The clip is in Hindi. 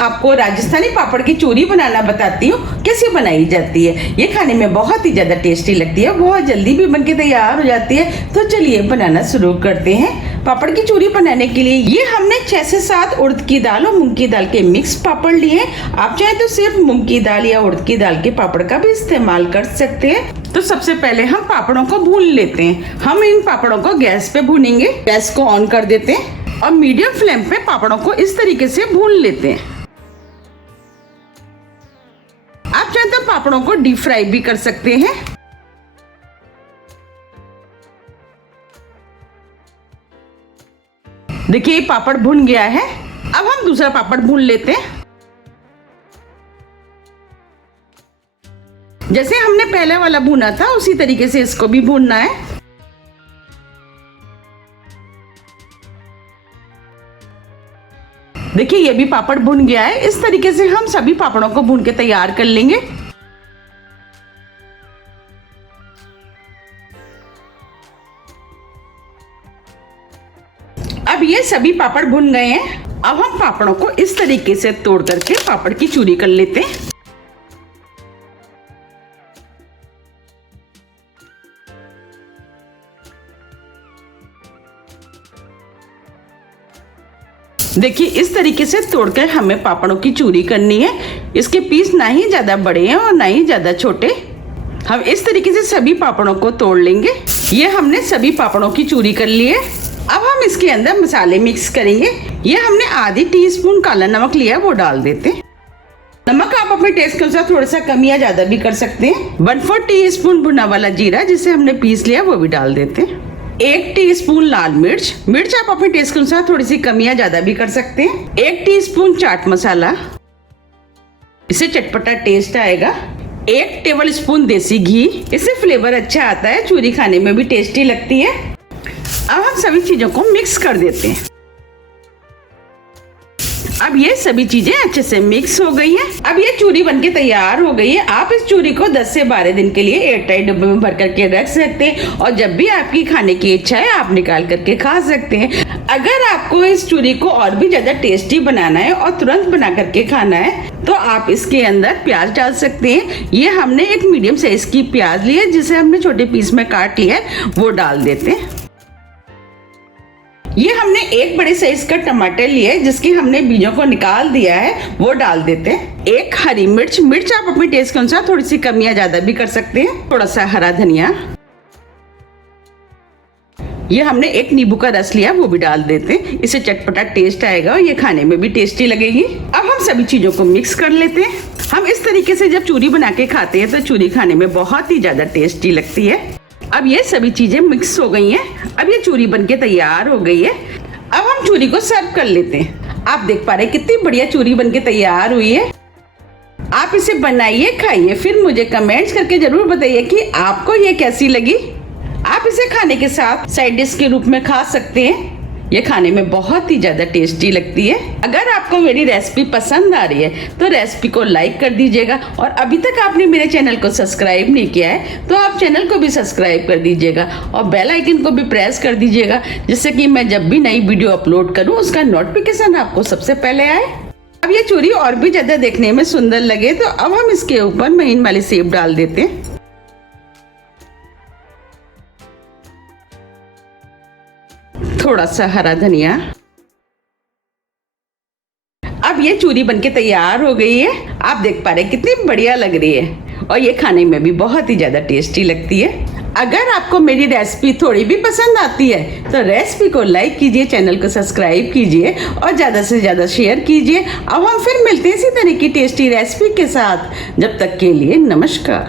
आपको राजस्थानी पापड़ की चूरी बनाना बताती हूँ कैसे बनाई जाती है। ये खाने में बहुत ही ज़्यादा टेस्टी लगती है, बहुत जल्दी भी बनके तैयार हो जाती है। तो चलिए बनाना शुरू करते हैं। पापड़ की चूरी बनाने के लिए ये हमने 6 से 7 उड़द की दाल और मूंग की दाल के मिक्स पापड़ लिए। आप चाहे तो सिर्फ मूंग की दाल या उड़द की दाल के पापड़ का भी इस्तेमाल कर सकते हैं। तो सबसे पहले हम पापड़ों को भून लेते हैं। हम इन पापड़ों को गैस पे भूनेंगे। गैस को ऑन कर देते हैं और मीडियम फ्लेम पे पापड़ों को इस तरीके से भून लेते हैं। आप चाहे तो पापड़ों को डीप फ्राई भी कर सकते हैं। देखिए ये पापड़ भुन गया है। अब हम दूसरा पापड़ भून लेते हैं। जैसे हमने पहले वाला भुना था उसी तरीके से इसको भी भूनना है। देखिए ये भी पापड़ भुन गया है। इस तरीके से हम सभी पापड़ों को भून के तैयार कर लेंगे। अब ये सभी पापड़ भुन गए हैं। अब हम पापड़ों को इस तरीके से तोड़ करके पापड़ की चूरी कर लेते हैं। देखिए इस तरीके से तोड़कर हमें पापड़ों की चूरी करनी है। इसके पीस ना ही ज़्यादा बड़े हैं और ना ही ज़्यादा छोटे। हम इस तरीके से सभी पापड़ों को तोड़ लेंगे। ये हमने सभी पापड़ों की चूरी कर ली है। अब हम इसके अंदर मसाले मिक्स करेंगे। ये हमने आधी टीस्पून काला नमक लिया, वो डाल देते हैं। नमक आप अपने टेस्ट के अनुसार थोड़ा सा कम या ज़्यादा भी कर सकते हैं। 1/4 टीस्पून भुना वाला जीरा जिसे हमने पीस लिया वो भी डाल देते हैं। 1 टीस्पून लाल मिर्च। मिर्च आप अपने टेस्ट के अनुसार थोड़ी सी कम या ज्यादा भी कर सकते हैं। 1 टीस्पून चाट मसाला, इससे चटपटा टेस्ट आएगा। 1 टेबल स्पून देसी घी, इससे फ्लेवर अच्छा आता है, चूरी खाने में भी टेस्टी लगती है। अब हम सभी चीजों को मिक्स कर देते हैं। अब ये सभी चीजें अच्छे से मिक्स हो गई हैं। अब ये चूरी बनके तैयार हो गई है। आप इस चूरी को 10 से 12 दिन के लिए एयरटाइट डब्बे में भर करके रख सकते हैं और जब भी आपकी खाने की इच्छा है आप निकाल करके खा सकते हैं। अगर आपको इस चूरी को और भी ज्यादा टेस्टी बनाना है और तुरंत बना करके खाना है तो आप इसके अंदर प्याज डाल सकते हैं। ये हमने एक मीडियम साइज की प्याज ली है जिसे हमने छोटे पीस में काट लिया है, वो डाल देते हैं। ये हमने एक बड़े साइज का टमाटर लिया है जिसके हमने बीजों को निकाल दिया है, वो डाल देते हैं। 1 हरी मिर्च, मिर्च आप अपने टेस्ट के अनुसार थोड़ी सी कम या ज्यादा भी कर सकते हैं। थोड़ा सा हरा धनिया। ये हमने 1 नींबू का रस लिया, वो भी डाल देते हैं। इससे चटपटा टेस्ट आएगा और ये खाने में भी टेस्टी लगेगी। अब हम सभी चीजों को मिक्स कर लेते हैं। हम इस तरीके से जब चूरी बना के खाते हैं तो चूरी खाने में बहुत ही ज्यादा टेस्टी लगती है। अब ये सभी चीजें मिक्स हो गई हैं। अब ये चूरी बनके तैयार हो गई है। अब हम चूरी को सर्व कर लेते हैं। आप देख पा रहे हैं कितनी बढ़िया चूरी बनके तैयार हुई है। आप इसे बनाइए, खाइए, फिर मुझे कमेंट्स करके जरूर बताइए कि आपको ये कैसी लगी। आप इसे खाने के साथ साइड डिश के रूप में खा सकते हैं। ये खाने में बहुत ही ज़्यादा टेस्टी लगती है। अगर आपको मेरी रेसिपी पसंद आ रही है तो रेसिपी को लाइक कर दीजिएगा और अभी तक आपने मेरे चैनल को सब्सक्राइब नहीं किया है तो आप चैनल को भी सब्सक्राइब कर दीजिएगा और बेल आइकन को भी प्रेस कर दीजिएगा जिससे कि मैं जब भी नई वीडियो अपलोड करूँ उसका नोटिफिकेशन आपको सबसे पहले आए। अब ये चूरी और भी ज़्यादा देखने में सुंदर लगे तो अब हम इसके ऊपर महीन वाली सेब डाल देते हैं। थोड़ा सा हरा धनिया। अब ये चूरी बनके तैयार हो गई है। आप देख पा रहे हैं कितनी बढ़िया लग रही है और ये खाने में भी बहुत ही ज्यादा टेस्टी लगती है। अगर आपको मेरी रेसिपी थोड़ी भी पसंद आती है तो रेसिपी को लाइक कीजिए, चैनल को सब्सक्राइब कीजिए और ज्यादा से ज्यादा शेयर कीजिए। अब हम फिर मिलते हैं इसी तरह की टेस्टी रेसिपी के साथ। जब तक के लिए नमस्कार।